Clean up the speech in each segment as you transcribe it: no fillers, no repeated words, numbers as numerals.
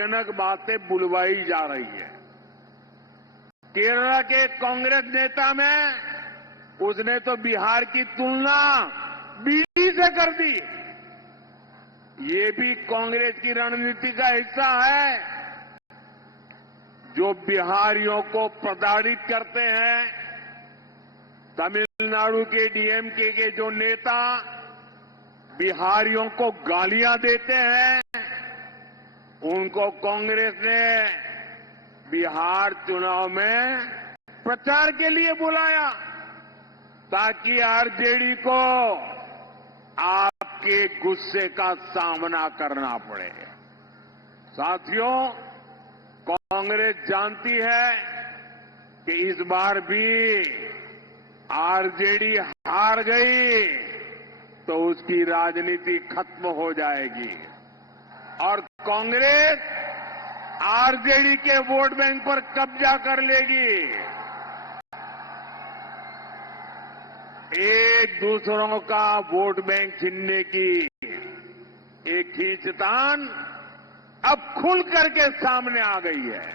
अपमानजनक बातें बुलवाई जा रही है। केरल के कांग्रेस नेता में उसने तो बिहार की तुलना बीड़ी से कर दी। ये भी कांग्रेस की रणनीति का हिस्सा है, जो बिहारियों को प्रताड़ित करते हैं। तमिलनाडु के डीएमके के जो नेता बिहारियों को गालियां देते हैं, उनको कांग्रेस ने बिहार चुनाव में प्रचार के लिए बुलाया, ताकि आरजेडी को आपके गुस्से का सामना करना पड़े। साथियों, कांग्रेस जानती है कि इस बार भी आरजेडी हार गई तो उसकी राजनीति खत्म हो जाएगी और कांग्रेस आरजेडी के वोट बैंक पर कब्जा कर लेगी। एक दूसरों का वोट बैंक छीनने की एक खींचतान अब खुल करके सामने आ गई है।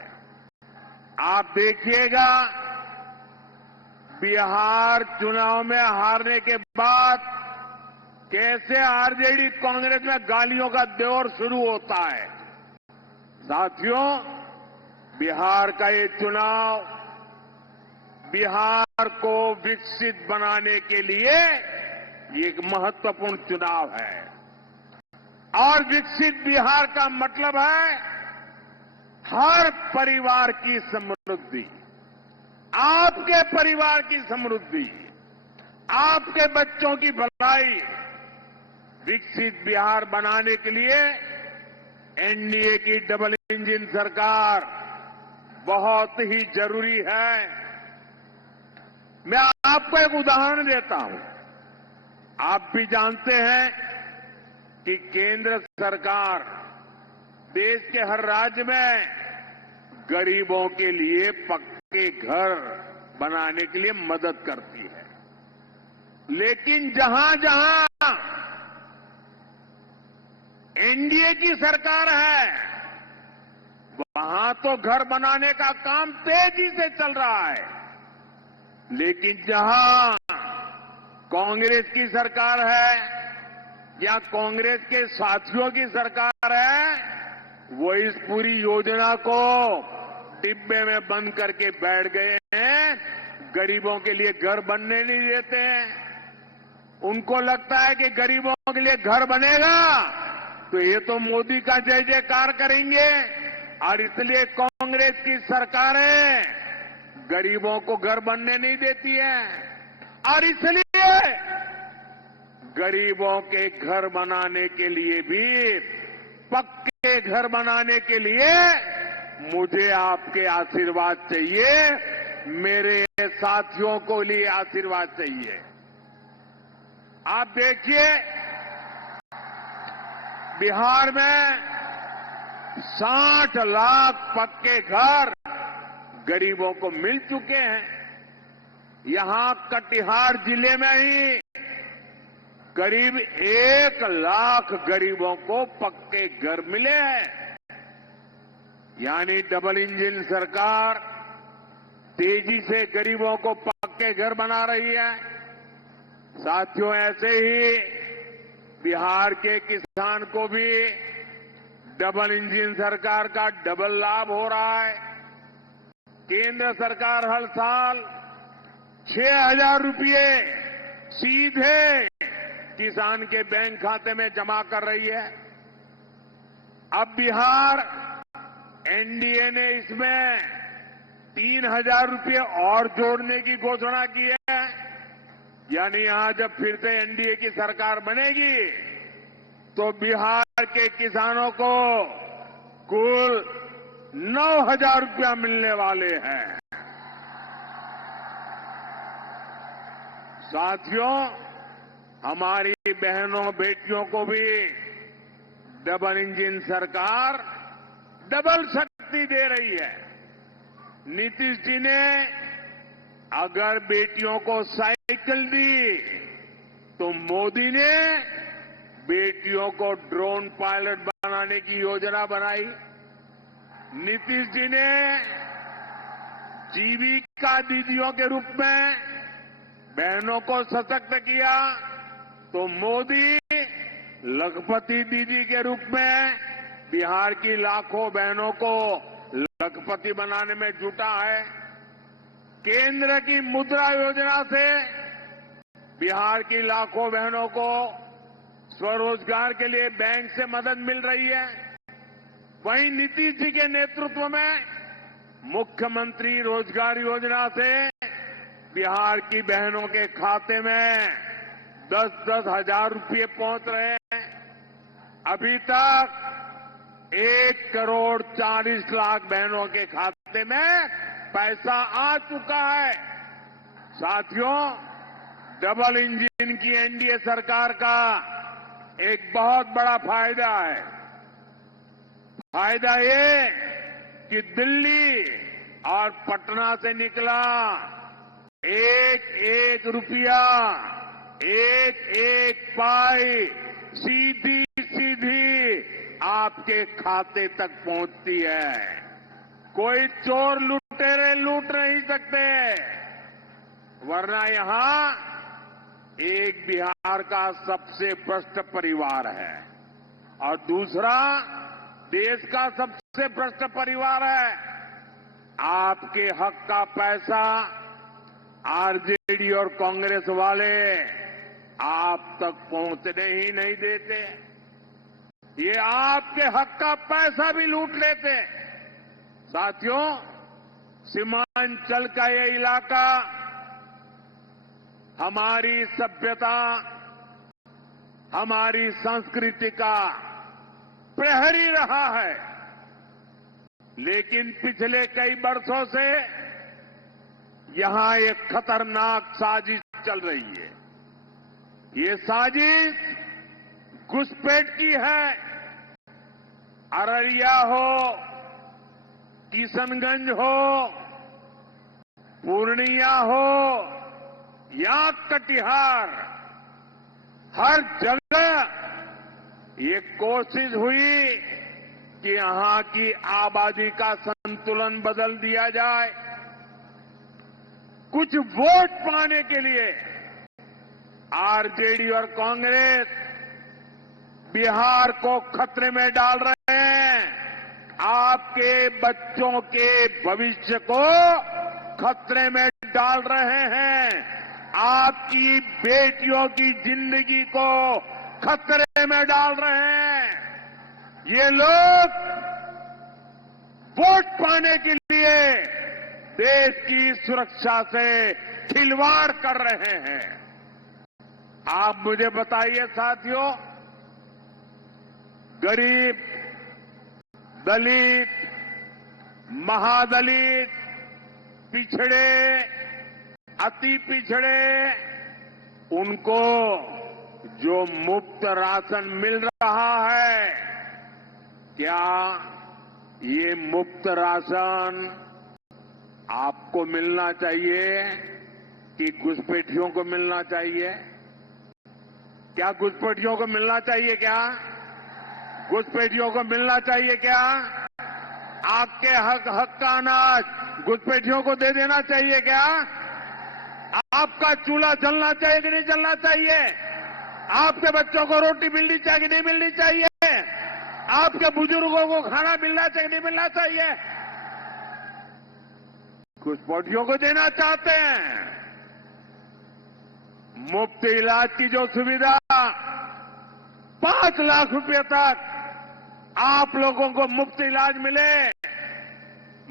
आप देखिएगा, बिहार चुनाव में हारने के बाद कैसे आरजेडी कांग्रेस में गालियों का दौर शुरू होता है। साथियों, बिहार का ये चुनाव बिहार को विकसित बनाने के लिए एक महत्वपूर्ण चुनाव है और विकसित बिहार का मतलब है हर परिवार की समृद्धि, आपके परिवार की समृद्धि, आपके बच्चों की भलाई। विकसित बिहार बनाने के लिए एनडीए की डबल इंजन सरकार बहुत ही जरूरी है। मैं आपको एक उदाहरण देता हूं। आप भी जानते हैं कि केंद्र सरकार देश के हर राज्य में गरीबों के लिए पक्के घर बनाने के लिए मदद करती है, लेकिन जहां जहां एनडीए की सरकार है, वहां तो घर बनाने का काम तेजी से चल रहा है, लेकिन जहां कांग्रेस की सरकार है या कांग्रेस के साथियों की सरकार है, वो इस पूरी योजना को डिब्बे में बंद करके बैठ गए हैं। गरीबों के लिए घर बनने नहीं देते हैं। उनको लगता है कि गरीबों के लिए घर बनेगा तो ये तो मोदी का जय जयकार करेंगे और इसलिए कांग्रेस की सरकारें गरीबों को घर बनने नहीं देती है और इसलिए गरीबों के घर बनाने के लिए भी, पक्के घर बनाने के लिए मुझे आपके आशीर्वाद चाहिए, मेरे साथियों को लिए आशीर्वाद चाहिए। आप देखिए, बिहार में 60 लाख पक्के घर गरीबों को मिल चुके हैं। यहां कटिहार जिले में ही करीब 1 लाख गरीबों को पक्के घर मिले हैं। यानी डबल इंजन सरकार तेजी से गरीबों को पक्के घर बना रही है। साथियों, ऐसे ही बिहार के किसान को भी डबल इंजन सरकार का डबल लाभ हो रहा है। केंद्र सरकार हर साल 6,000 रुपये सीधे किसान के बैंक खाते में जमा कर रही है। अब बिहार एनडीए ने इसमें 3,000 रुपये और जोड़ने की घोषणा की है। यानी यहां जब फिर से एनडीए की सरकार बनेगी तो बिहार के किसानों को कुल 9,000 रुपया मिलने वाले हैं। साथियों, हमारी बहनों बेटियों को भी डबल इंजन सरकार डबल शक्ति दे रही है। नीतीश जी ने अगर बेटियों को साइकिल दी तो मोदी ने बेटियों को ड्रोन पायलट बनाने की योजना बनाई। नीतीश जी ने जीविका दीदियों के रूप में बहनों को सशक्त किया, तो मोदी लखपति दीदी के रूप में बिहार की लाखों बहनों को लखपति बनाने में जुटा है। केंद्र की मुद्रा योजना से बिहार की लाखों बहनों को स्वरोजगार के लिए बैंक से मदद मिल रही है। वहीं नीतीश जी के नेतृत्व में मुख्यमंत्री रोजगार योजना से बिहार की बहनों के खाते में 10-10 हजार रुपये पहुंच रहे हैं। अभी तक 1,40,00,000 बहनों के खाते में पैसा आ चुका है। साथियों, डबल इंजन की एनडीए सरकार का एक बहुत बड़ा फायदा है। फायदा ये कि दिल्ली और पटना से निकला एक एक रुपया, एक एक पाई सीधी सीधी आपके खाते तक पहुंचती है। कोई चोर लुटेरे लूट नहीं सकते, वरना यहां एक बिहार का सबसे भ्रष्ट परिवार है और दूसरा देश का सबसे भ्रष्ट परिवार है। आपके हक का पैसा आरजेडी और कांग्रेस वाले आप तक पहुंचने ही नहीं देते। ये आपके हक का पैसा भी लूट लेते। साथियों, सीमांचल का ये इलाका हमारी सभ्यता, हमारी संस्कृति का प्रहरी रहा है, लेकिन पिछले कई वर्षों से यहां एक खतरनाक साजिश चल रही है। ये साजिश घुसपैठ की है। अररिया हो, किशनगंज हो, पूर्णिया हो या कटिहार, हर जगह ये कोशिश हुई कि यहां की आबादी का संतुलन बदल दिया जाए। कुछ वोट पाने के लिए आरजेडी और कांग्रेस बिहार को खतरे में डाल रहे हैं। आपके बच्चों के भविष्य को खतरे में डाल रहे हैं। आपकी बेटियों की जिंदगी को खतरे में डाल रहे हैं। ये लोग वोट पाने के लिए देश की सुरक्षा से खिलवाड़ कर रहे हैं। आप मुझे बताइए साथियों, गरीब, दलित, महादलित, पिछड़े, अति पिछड़े, उनको जो मुफ्त राशन मिल रहा है, क्या ये मुफ्त राशन आपको मिलना चाहिए कि घुसपैठियों को मिलना चाहिए? क्या घुसपैठियों को मिलना चाहिए? क्या घुसपैठियों को मिलना चाहिए? क्या आपके हक का अनाज घुसपैठियों को दे देना चाहिए? क्या आपका चूल्हा जलना चाहिए कि नहीं जलना चाहिए? आपके बच्चों को रोटी मिलनी चाहिए कि नहीं मिलनी चाहिए? आपके बुजुर्गों को खाना मिलना चाहिए कि नहीं मिलना चाहिए? घुसपैठियों को देना चाहते हैं। मुफ्त इलाज की जो सुविधा 5 लाख रुपए तक आप लोगों को मुफ्त इलाज मिले,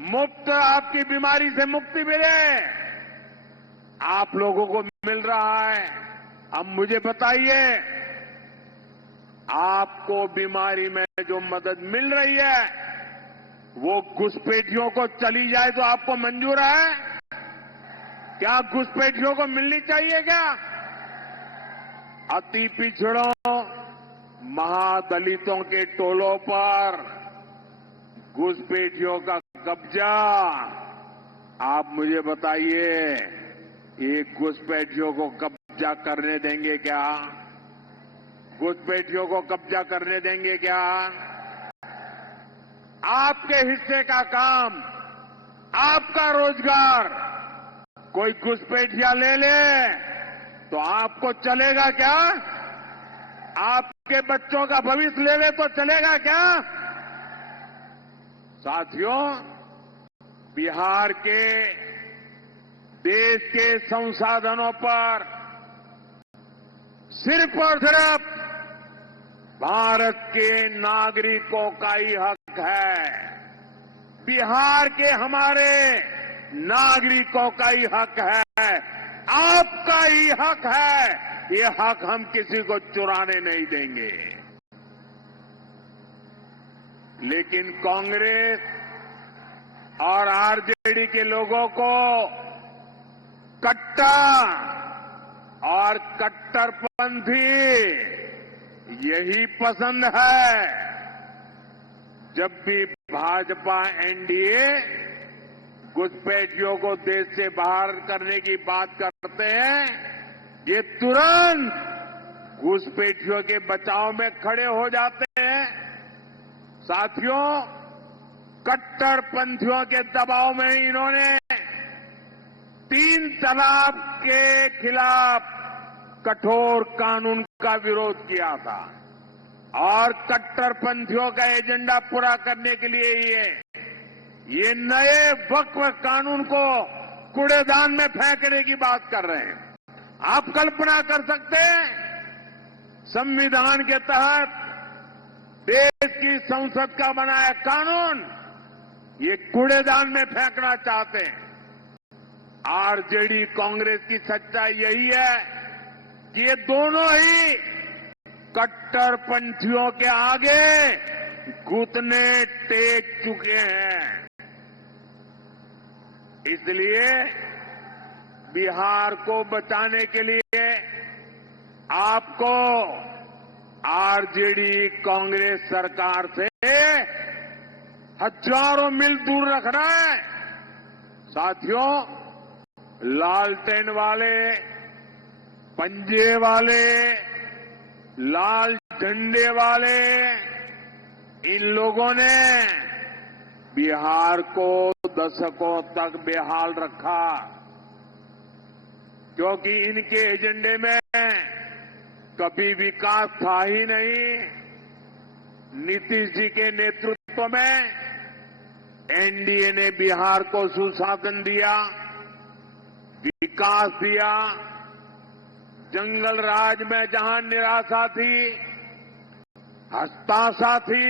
मुफ्त आपकी बीमारी से मुक्ति मिले, आप लोगों को मिल रहा है। अब मुझे बताइए, आपको बीमारी में जो मदद मिल रही है वो घुसपैठियों को चली जाए तो आपको मंजूर है? क्या घुसपैठियों को मिलनी चाहिए? क्या अति पिछड़ों, महादलितों के टोलों पर घुसपैठियों का कब्जा? आप मुझे बताइए, ये घुसपैठियों को कब्जा करने देंगे क्या? घुसपैठियों को कब्जा करने देंगे क्या? आपके हिस्से का काम, आपका रोजगार कोई घुसपैठिया ले ले तो आपको चलेगा क्या? आपके बच्चों का भविष्य ले ले तो चलेगा क्या? साथियों, बिहार के देश के संसाधनों पर सिर्फ और सिर्फ भारत के नागरिकों का ही हक है। बिहार के हमारे नागरिकों का ही हक है, आपका ही हक है। ये हक हम किसी को चुराने नहीं देंगे। लेकिन कांग्रेस और आरजेडी के लोगों को कट्टा और कट्टरपंथी यही पसंद है। जब भी भाजपा एनडीए घुसपैठियों को देश से बाहर करने की बात करते हैं, ये तुरंत घुसपैठियों के बचाव में खड़े हो जाते हैं। साथियों, कट्टरपंथियों के दबाव में इन्होंने 3 तलाक के खिलाफ कठोर कानून का विरोध किया था और कट्टरपंथियों का एजेंडा पूरा करने के लिए ये नए वक्फ कानून को कूड़ेदान में फेंकने की बात कर रहे हैं। आप कल्पना कर सकते हैं, संविधान के तहत देश की संसद का बनाया कानून ये कूड़ेदान में फेंकना चाहते हैं। आरजेडी कांग्रेस की सच्चाई यही है कि ये दोनों ही कट्टरपंथियों के आगे घुटने टेक चुके हैं। इसलिए बिहार को बचाने के लिए आपको आरजेडी कांग्रेस सरकार से हजारों मील दूर रखना है। साथियों, लालटेन वाले, पंजे वाले, लाल झंडे वाले, इन लोगों ने बिहार को दशकों तक बेहाल रखा, क्योंकि इनके एजेंडे में कभी विकास था ही नहीं। नीतीश जी के नेतृत्व में एनडीए ने बिहार को सुशासन दिया, विकास दिया। जंगल राज में जहां निराशा थी, हताशा थी,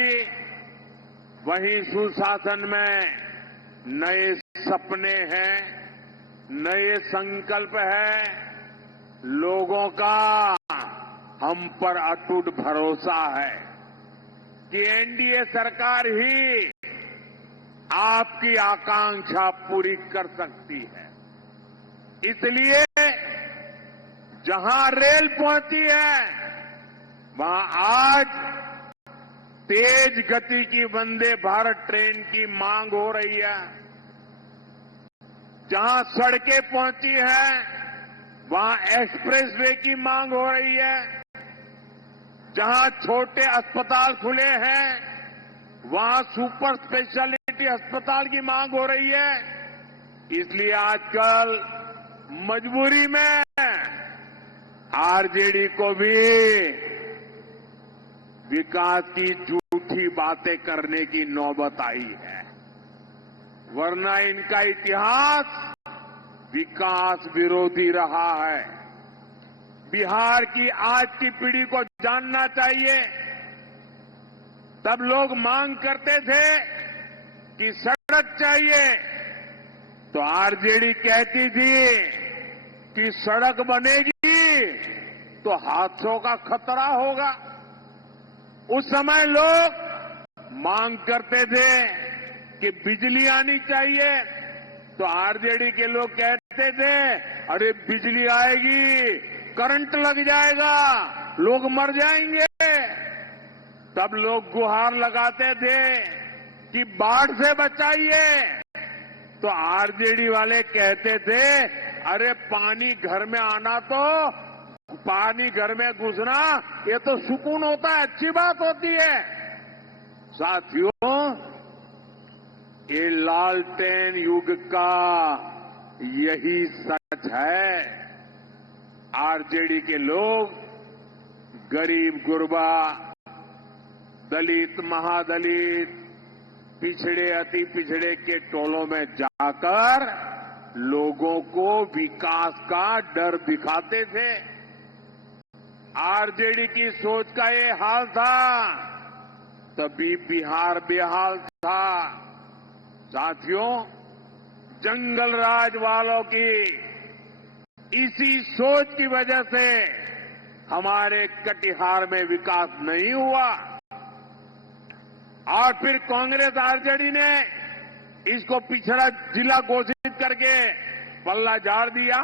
वहीं सुशासन में नए सपने हैं, नए संकल्प है। लोगों का हम पर अटूट भरोसा है कि एनडीए सरकार ही आपकी आकांक्षा पूरी कर सकती है। इसलिए जहां रेल पहुंची है, वहां आज तेज गति की वंदे भारत ट्रेन की मांग हो रही है। जहां सड़कें पहुंची हैं, वहां एक्सप्रेसवे की मांग हो रही है। जहां छोटे अस्पताल खुले हैं, वहां सुपर स्पेशलिटी अस्पताल की मांग हो रही है। इसलिए आजकल मजबूरी में आरजेडी को भी विकास की झूठी बातें करने की नौबत आई है, वरना इनका इतिहास विकास विरोधी रहा है। बिहार की आज की पीढ़ी को जानना चाहिए। तब लोग मांग करते थे कि सड़क चाहिए, तो आरजेडी कहती थी कि सड़क बनेगी तो हादसों का खतरा होगा। उस समय लोग मांग करते थे कि बिजली आनी चाहिए, तो आरजेडी के लोग कहते थे अरे बिजली आएगी, करंट लग जाएगा, लोग मर जाएंगे। तब लोग गुहार लगाते थे कि बाढ़ से बचाइए, तो आरजेडी वाले कहते थे अरे पानी घर में आना, तो पानी घर में घुसना ये तो सुकून होता है, अच्छी बात होती है। साथियों, लालटेन युग का यही सच है। आरजेडी के लोग गरीब गुरबा, दलित, महादलित, पिछड़े, अति पिछड़े के टोलों में जाकर लोगों को विकास का डर दिखाते थे। आरजेडी की सोच का ये हाल था, तभी बिहार बेहाल था। साथियों, जंगल राज वालों की इसी सोच की वजह से हमारे कटिहार में विकास नहीं हुआ और फिर कांग्रेस आरजेडी ने इसको पिछड़ा जिला घोषित करके पल्ला झाड़ दिया।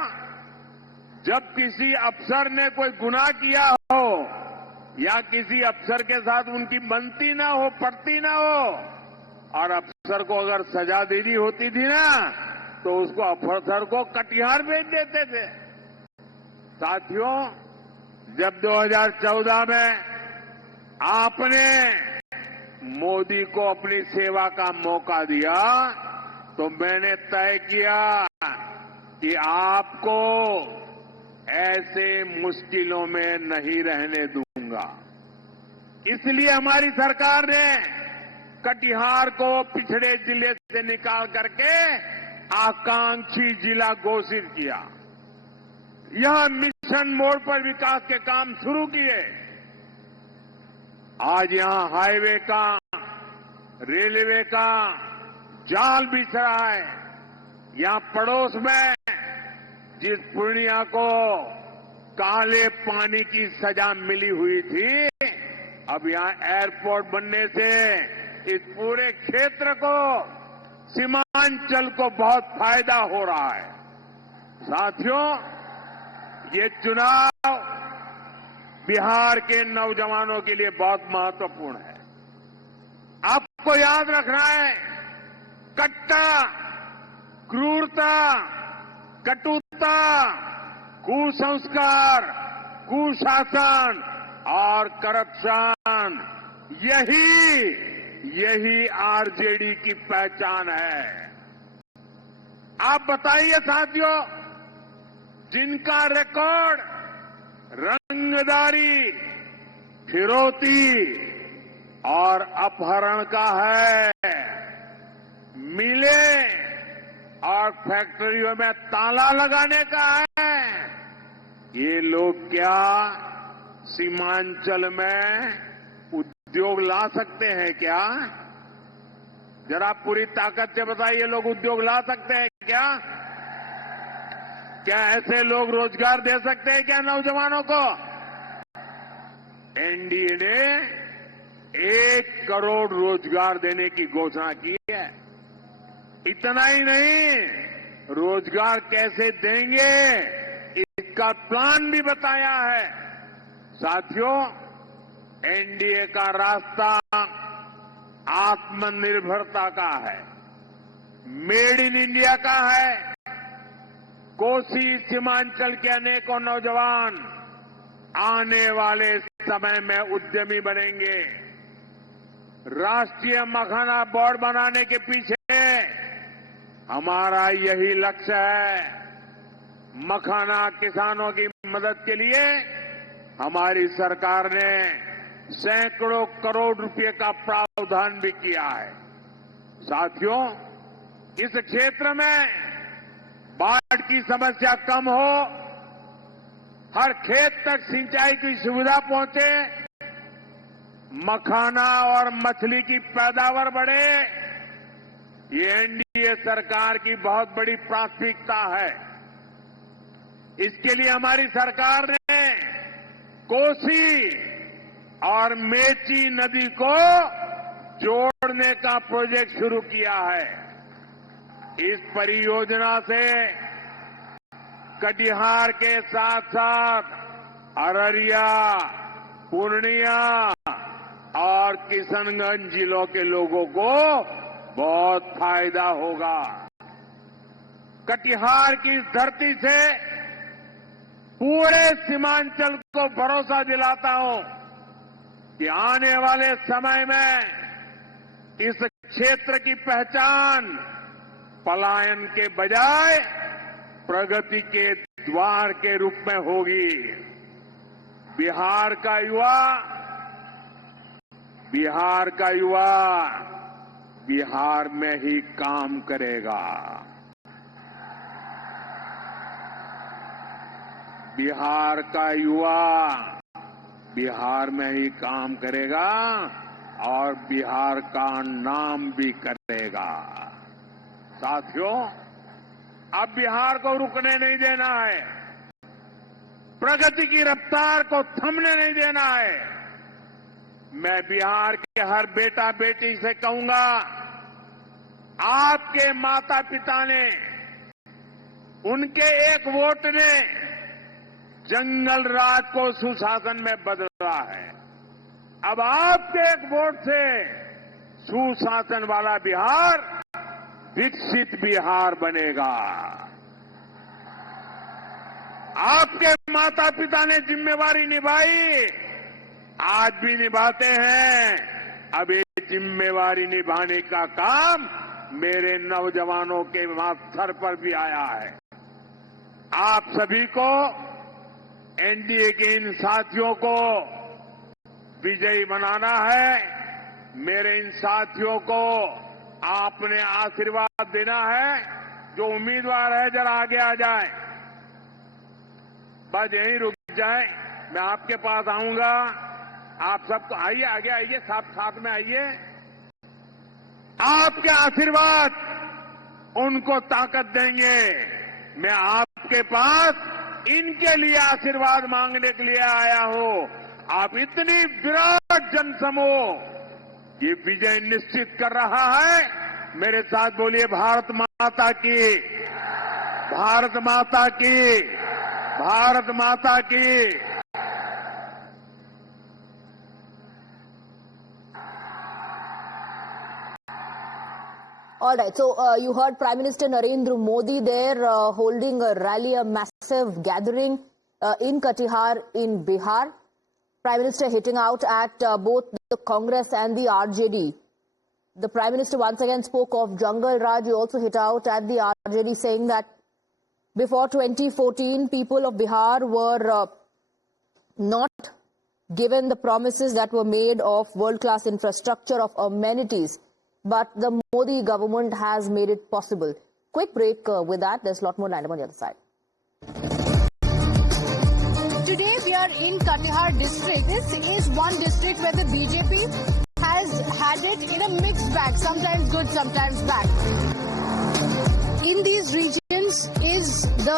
जब किसी अफसर ने कोई गुनाह किया हो या किसी अफसर के साथ उनकी बनती ना हो, पड़ती ना हो और अफसर को अगर सजा देनी होती थी ना, तो उसको अफसर को कटिहार भेज देते थे। साथियों, जब 2014 में आपने मोदी को अपनी सेवा का मौका दिया तो मैंने तय किया कि आपको ऐसे मुश्किलों में नहीं रहने दूंगा। इसलिए हमारी सरकार ने कटिहार को पिछड़े जिले से निकाल करके आकांक्षी जिला घोषित किया। यह मिशन मोड पर विकास के काम शुरू किए। आज यहां हाईवे का, रेलवे का जाल बिछ रहा है। यहां पड़ोस में जिस पूर्णिया को काले पानी की सजा मिली हुई थी, अब यहां एयरपोर्ट बनने से इस पूरे क्षेत्र को, सीमांचल को बहुत फायदा हो रहा है। साथियों, ये चुनाव बिहार के नौजवानों के लिए बहुत महत्वपूर्ण है। आपको याद रखना है, कट्टा, क्रूरता, कटुता, कुसंस्कार, कुशासन और करप्शन, यही आरजेडी की पहचान है। आप बताइए साथियों, जिनका रिकॉर्ड रंगदारी, फिरौती और अपहरण का है, मिले और फैक्ट्रियों में ताला लगाने का है, ये लोग क्या सीमांचल में उद्योग ला सकते हैं क्या? जरा पूरी ताकत से बताइए, लोग उद्योग ला सकते हैं क्या? क्या ऐसे लोग रोजगार दे सकते हैं क्या नौजवानों को? एनडीए ने 1 करोड़ रोजगार देने की घोषणा की है। इतना ही नहीं, रोजगार कैसे देंगे इसका प्लान भी बताया है। साथियों, एनडीए का रास्ता आत्मनिर्भरता का है, मेड इन इंडिया का है। कोसी सीमांचल के अनेकों नौजवान आने वाले समय में उद्यमी बनेंगे। राष्ट्रीय मखाना बोर्ड बनाने के पीछे हमारा यही लक्ष्य है। मखाना किसानों की मदद के लिए हमारी सरकार ने सैकड़ों करोड़ रुपए का प्रावधान भी किया है। साथियों, इस क्षेत्र में बाढ़ की समस्या कम हो, हर खेत तक सिंचाई की सुविधा पहुंचे, मखाना और मछली की पैदावार बढ़े, ये एनडीए सरकार की बहुत बड़ी प्राथमिकता है। इसके लिए हमारी सरकार ने कोसी और मेची नदी को जोड़ने का प्रोजेक्ट शुरू किया है। इस परियोजना से कटिहार के साथ साथ अररिया, पूर्णिया और किशनगंज जिलों के लोगों को बहुत फायदा होगा। कटिहार की इस धरती से पूरे सीमांचल को भरोसा दिलाता हूं कि आने वाले समय में इस क्षेत्र की पहचान पलायन के बजाय प्रगति के द्वार के रूप में होगी। बिहार का युवा बिहार में ही काम करेगा। बिहार का युवा बिहार में ही काम करेगा और बिहार का नाम भी करेगा। साथियों, अब बिहार को रुकने नहीं देना है, प्रगति की रफ्तार को थमने नहीं देना है। मैं बिहार के हर बेटा बेटी से कहूंगा, आपके माता पिता ने, उनके एक वोट ने जंगल राज को सुशासन में बदला है। अब आपके एक वोट से सुशासन वाला बिहार विकसित बिहार बनेगा। आपके माता पिता ने जिम्मेवारी निभाई, आज भी निभाते हैं। अब ये जिम्मेवारी निभाने का काम मेरे नौजवानों के सर पर भी आया है। आप सभी को, एनडीए के इन साथियों को विजयी बनाना है। मेरे इन साथियों को आपने आशीर्वाद देना है। जो उम्मीदवार है जरा आगे आ जाए, बस यहीं रुक जाए, मैं आपके पास आऊंगा। आप सबको आइए, आगे आइए, साथ में आइए। आपके आशीर्वाद उनको ताकत देंगे। मैं आपके पास इनके लिए आशीर्वाद मांगने के लिए आया हूं। आप इतनी विराट जनसमूह ये विजय निश्चित कर रहा है। मेरे साथ बोलिए, भारत माता की, भारत माता की, भारत माता की। All right. So you heard Prime Minister Narendra Modi there holding a rally, a massive gathering in Katihar in Bihar. Prime Minister hitting out at both the Congress and the RJD. The Prime Minister once again spoke of Jungle Raj. He also hit out at the RJD, saying that before 2014, people of Bihar were not given the promises that were made of world-class infrastructure, of amenities. But the Modi government has made it possible. Quick break with that. There's a lot more lined up on the other side. Today we are in Katihar district. This is one district where the BJP has had it in a mixed bag. Sometimes good, sometimes bad. In these regions is